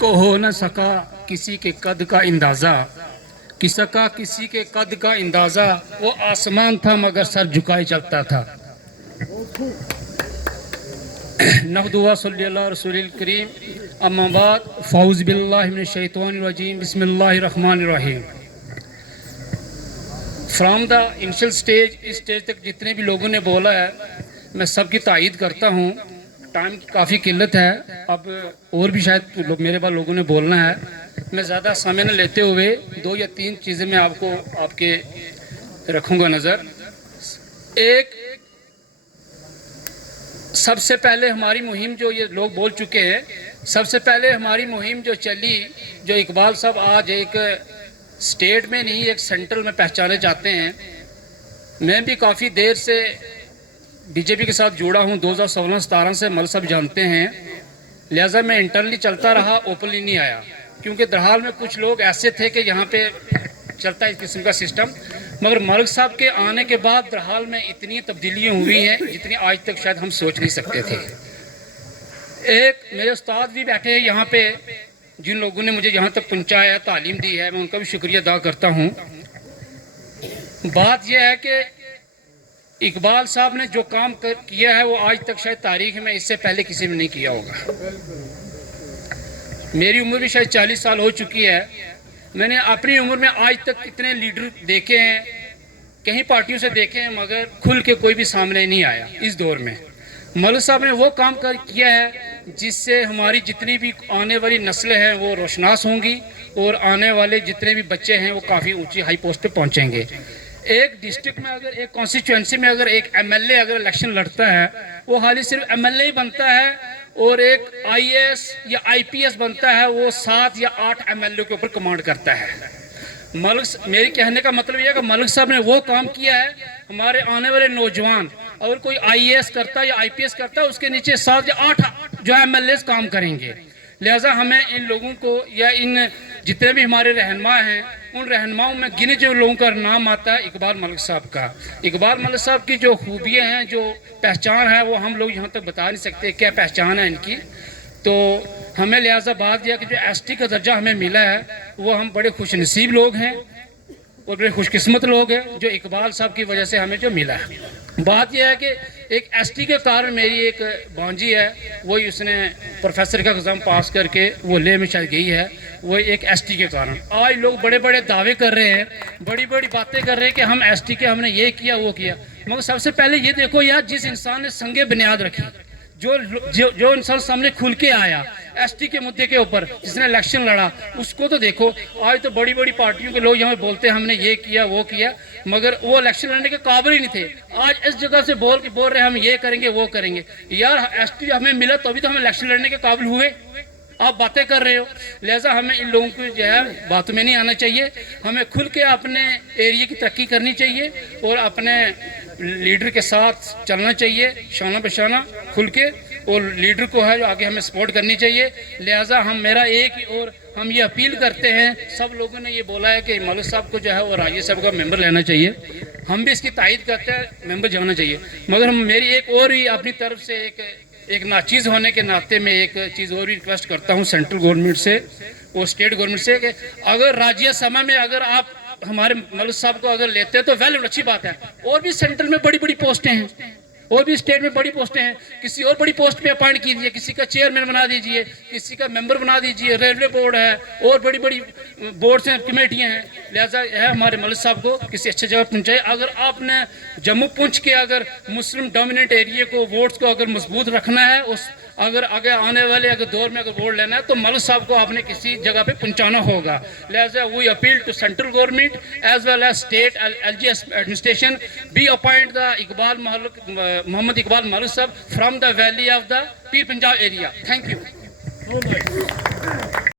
को हो न सका किसी के कद का अंदाज़ा, कि सका किसी के कद का अंदाज़ा, वो आसमान था मगर सर झुकाए चलता था। नहदुआ सल्लल्लाहु अलैहि रसूलिल करीम, अम्मा बाद, फ़ौज़ बिल्लाहि मिनश शैतानिर रजीम, बिस्मिल्लाहिर रहमानिर रहीम। फ्राम द इनिशियल स्टेज, इस स्टेज तक जितने भी लोगों ने बोला है मैं सबकी तायीद करता हूँ। टाइम की काफ़ी किल्लत है, अब और भी शायद लोग मेरे बाद लोगों ने बोलना है। मैं ज़्यादा समय न लेते हुए 2 या 3 चीज़ें मैं आपको आपके रखूँगा नज़र। एक, सबसे पहले हमारी मुहिम जो ये लोग बोल चुके हैं, सबसे पहले हमारी मुहिम जो चली, जो इकबाल साहब आज एक स्टेट में नहीं एक सेंट्रल में पहचाने जाते हैं। मैं भी काफ़ी देर से बीजेपी के साथ जुड़ा हूँ, 2016-17 से मल सब जानते हैं, लिहाजा मैं इंटरनली चलता रहा, ओपनली नहीं आया, क्योंकि दरहाल में कुछ लोग ऐसे थे कि यहाँ पे चलता है इस किस्म का सिस्टम। मगर मलिक साहब के आने के बाद दरहाल में इतनी तब्दीलियाँ हुई हैं जितनी आज तक शायद हम सोच नहीं सकते थे। एक मेरे उस्ताद भी बैठे हैं यहाँ पे, जिन लोगों ने मुझे यहाँ तक पहुँचाया, तालीम दी है, मैं उनका भी शुक्रिया अदा करता हूँ। बात यह है कि इकबाल साहब ने जो काम किया है वो आज तक शायद तारीख में इससे पहले किसी ने नहीं किया होगा। मेरी उम्र भी शायद 40 साल हो चुकी है। मैंने अपनी उम्र में आज तक कितने लीडर देखे हैं, कई पार्टियों से देखे हैं, मगर खुल के कोई भी सामने नहीं आया। इस दौर में मलिक साहब ने वो काम किया है जिससे हमारी जितनी भी आने वाली नस्लें हैं वो रोशनास होंगी और आने वाले जितने भी बच्चे हैं वो काफ़ी ऊंची हाई पोस्ट पे पहुंचेंगे। एक डिस्ट्रिक्ट में अगर, एक कॉन्स्टिट्यूएंसी में अगर एक एमएलए अगर इलेक्शन लड़ता है, वो हाली सिर्फ एमएलए ही बनता है, और एक आईएएस या आईपीएस बनता है, वो 7 या 8 एमएलए के ऊपर कमांड करता है। मेरे कहने का मतलब यह है कि मलिक साहब ने वो काम किया है, हमारे आने वाले नौजवान अगर कोई आईएएस करता है या आईपीएस करता है, उसके नीचे 7 या 8 जो एमएलए काम करेंगे। लिहाजा हमें इन लोगों को या इन जितने भी हमारे रहनुमा हैं, उन रहनुमाओं में गिने जो लोगों का नाम आता है इकबाल मलिक साहब का। इकबाल मलिक साहब की जो खूबियाँ हैं, जो पहचान है, वो हम लोग यहाँ तक बता नहीं सकते क्या पहचान है इनकी। तो हमें लिहाजा बात यह कि जो एसटी का दर्जा हमें मिला है, वो हम बड़े खुशनसीब लोग हैं और बड़े खुशकिस्मत लोग हैं जो इकबाल साहब की वजह से हमें जो मिला है। बात यह है कि एक एसटी के कारण मेरी एक भांजी है, वही उसने प्रोफेसर का एग्ज़ाम पास करके वो ले में शायद गई है, वो एक एसटी के कारण। आज लोग बड़े बड़े दावे कर रहे हैं, बड़ी बड़ी बातें कर रहे हैं कि हम एसटी के, हमने ये किया वो किया, मगर सबसे पहले ये देखो यार, जिस इंसान ने संगे बुनियाद रखी, जो इंसान सामने खुल के आया एसटी के मुद्दे के ऊपर, जिसने इलेक्शन लड़ा, उसको तो देखो। आज तो बड़ी बड़ी पार्टियों के लोग यहाँ बोलते हैं हमने ये किया वो किया, मगर वो इलेक्शन लड़ने के काबिल ही नहीं थे। आज इस जगह से बोल रहे हैं हम ये करेंगे वो करेंगे। यार एसटी हमें मिला तो अभी तो हम इलेक्शन लड़ने के काबिल हुए, आप बातें कर रहे हो। लिहाजा हमें इन लोगों को जो है बातों में नहीं आना चाहिए, हमें खुल के अपने एरिया की तरक्की करनी चाहिए और अपने लीडर के साथ चलना चाहिए, शाना बशाना खुल के, और लीडर को है जो आगे हमें सपोर्ट करनी चाहिए। लिहाजा मेरा एक ही और हम ये अपील करते हैं, सब लोगों ने ये बोला है कि मलिक साहब को जो है वो राज्यसभा का मेंबर लेना चाहिए, हम भी इसकी तायद करते हैं, मेंबर जाना चाहिए। मगर मेरी एक और ही अपनी तरफ से एक नाचीज़ होने के नाते में एक चीज़ और भी रिक्वेस्ट करता हूँ सेंट्रल गवर्नमेंट से और स्टेट गवर्नमेंट से, कि अगर राज्यसभा में अगर आप हमारे मलिक साहब को अगर लेते हैं तो वेल अच्छी बात है। और भी सेंट्रल में बड़ी बड़ी पोस्टें हैं, और भी स्टेट में बड़ी पोस्टें हैं, किसी और बड़ी पोस्ट पे अपॉइंट कीजिए, किसी का चेयरमैन बना दीजिए, किसी का मेंबर बना दीजिए, रेलवे बोर्ड है और बड़ी बड़ी बोर्ड्स हैं, कमेटियां हैं। लिहाजा है हमारे मलिक साहब को किसी अच्छी जगह पहुंचाए। अगर आपने जम्मू पुंछ के अगर मुस्लिम डोमिनेट एरिया को, वोट्स को अगर मजबूत रखना है, उस अगर आगे आने वाले अगर दौर में अगर वोट लेना है, तो मलिक साहब को आपने किसी जगह पे पहुंचाना होगा। लिहाजा we appeal to central government as well as state LGS administration, be appoint the Mohammad Iqbal Malik sahab from the valley of the Pir Punjab area. Thank you.